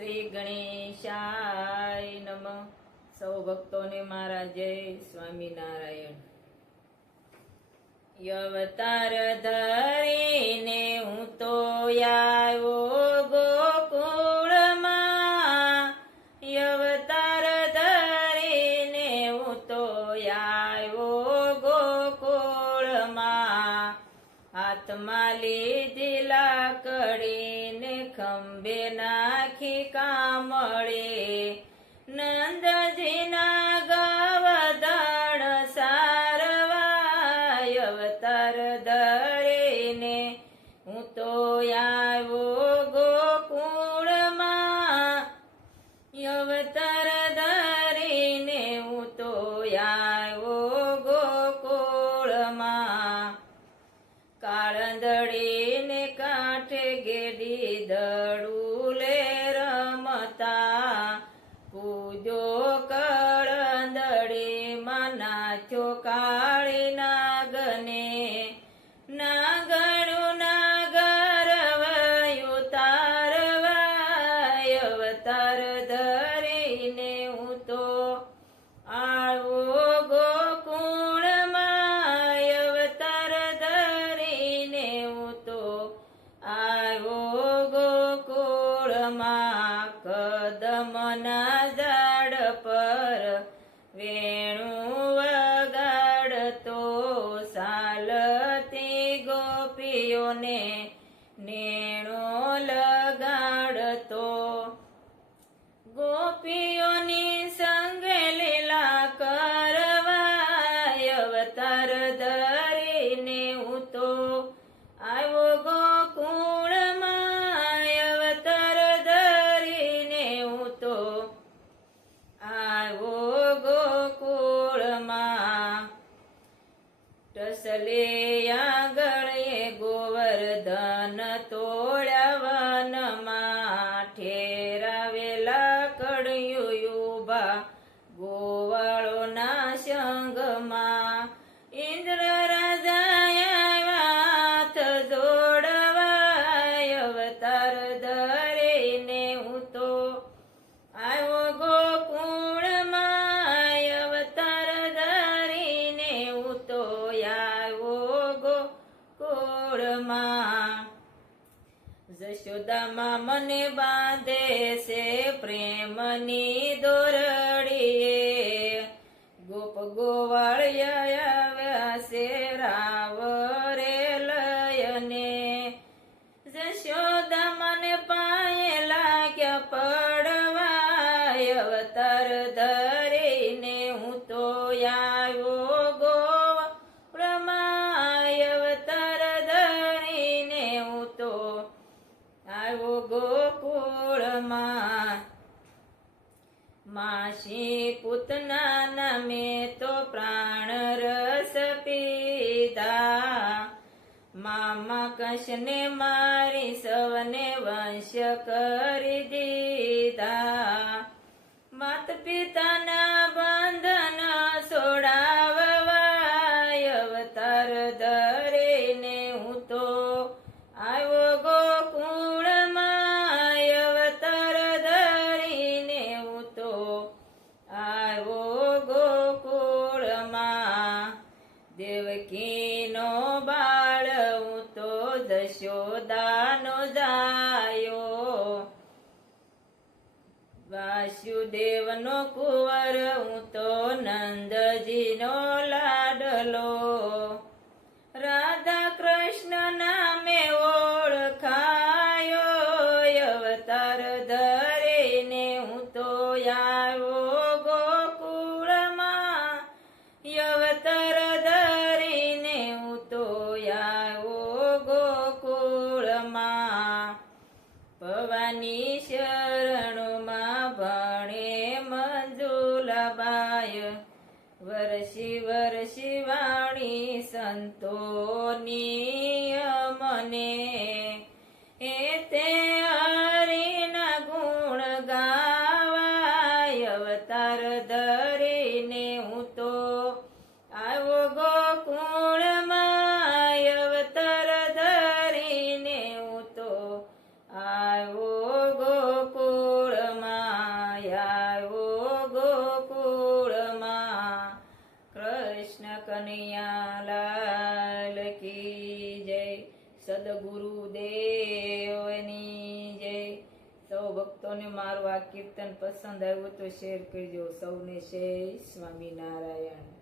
શ્રી ગણેશાય નમઃ. સૌ ભક્તોને મારા જય સ્વામિનારાયણ. અવતાર ધરીને હું તો આવ્યો ગોકુળમાં, અવતાર ધરીને હું તો આવ્યો ગોકુળમાં. હાથમાં લીધી લાકડીને ખંભે નાખી કામળે, નંદજીના ગવધણ સારવાય. અવતાર ધરીને હું તો આવ્યો ગોકુળમાં, અવતાર ધરીને હું તો આવ્યો ગોકુળમાં. કાળંદડીને કાંઠે ગેડી દડુલે રમતા, પૂજો કળંદડીમાં નાચ્યો કાળી નાગને. નાગણું નાગરવાયું તારવાય. અવતાર ધરીને હું તો આવ્યો ગોકુળમાં, અવતાર ધરીને હું તો આવ્યો ગોકુળમાં. કદમના ઝાડ પર વેણું વગાડતો, સાલતી ગોપીઓને નેણો લગાડતો. ગોપીઓની સંગે લીલા કરવાય. અવતાર ધરીને હું તો આવ્યો ગોકુળમાં, અવતાર ધરીને હું તો આવ્યો ગોકુળમાં. ટસલે આંગળીએ ગોવર્ધન તોડ્યા વનમાં, ઠેરાવેલા કડિયું ઉભા ગોવાળોના સંગમાં. ઇન્દ્ર રાજાએ હાથ જોડવાય. અવતાર ધરીને હું તો આવ્યો ગોકુળમાં, અવતાર ધરીને હું તો આવ્યો ગોકુળમાં. જશોદામાં મને બાંધે છે પ્રેમની દોરડીએ, ગોપ ગોવાળિયા આવ્યા છે રાવરે લયને. જશોદા મને પાયે લાગ્યા પડવાય. અવતાર ધરીને હું તો આવ્યો ગોકુળમાં, અવતાર ધરીને હું તો આવ્યો ગોકુળમાં. માસી પૂતના મેં તો પ્રાણ રસ પીધા, મામા કંસને મારી સૌને વંશ કરી દીધા. માત પિતાના બંધન છોડાવવાય. અવતાર ધરીને હું તો આવ્યો ગોકુળમાં, અવતાર ધરીને હું તો આવ્યો ગોકુળમાં. દેવકીનો બાળ હું તો જશોદાનો જાયો, વાસુદેવનો કુંવર હું તો નંદજીનો લાડલો. રાધા કૃષ્ણ નામે ઓળખાયો. અવતાર ધરીને હું તો આવ્યો ગોકુળમાં, અવતાર ધરીને હું તો આવ્યો ગોકુળમાં. ભવાની શરણોમાં ભણે મંજુલાબાઈ, વર્ષી વર્ષી વાણી સંતોની મને. એ તે હરિના ગુણ ગાવાય. અવતાર ધરીને હું તો આવ્યો ગોકુળમાં, અવતાર ધરીને હું તો આવ્યો ગોકુળ કૃષ્ણ કનૈયા લાલ કી જય. સદગુરુ દેવની જય. સૌ ભક્તોને મારું આ કીર્તન પસંદ આવ્યું તો શેર કરજો. સૌને જય સ્વામિનારાયણ.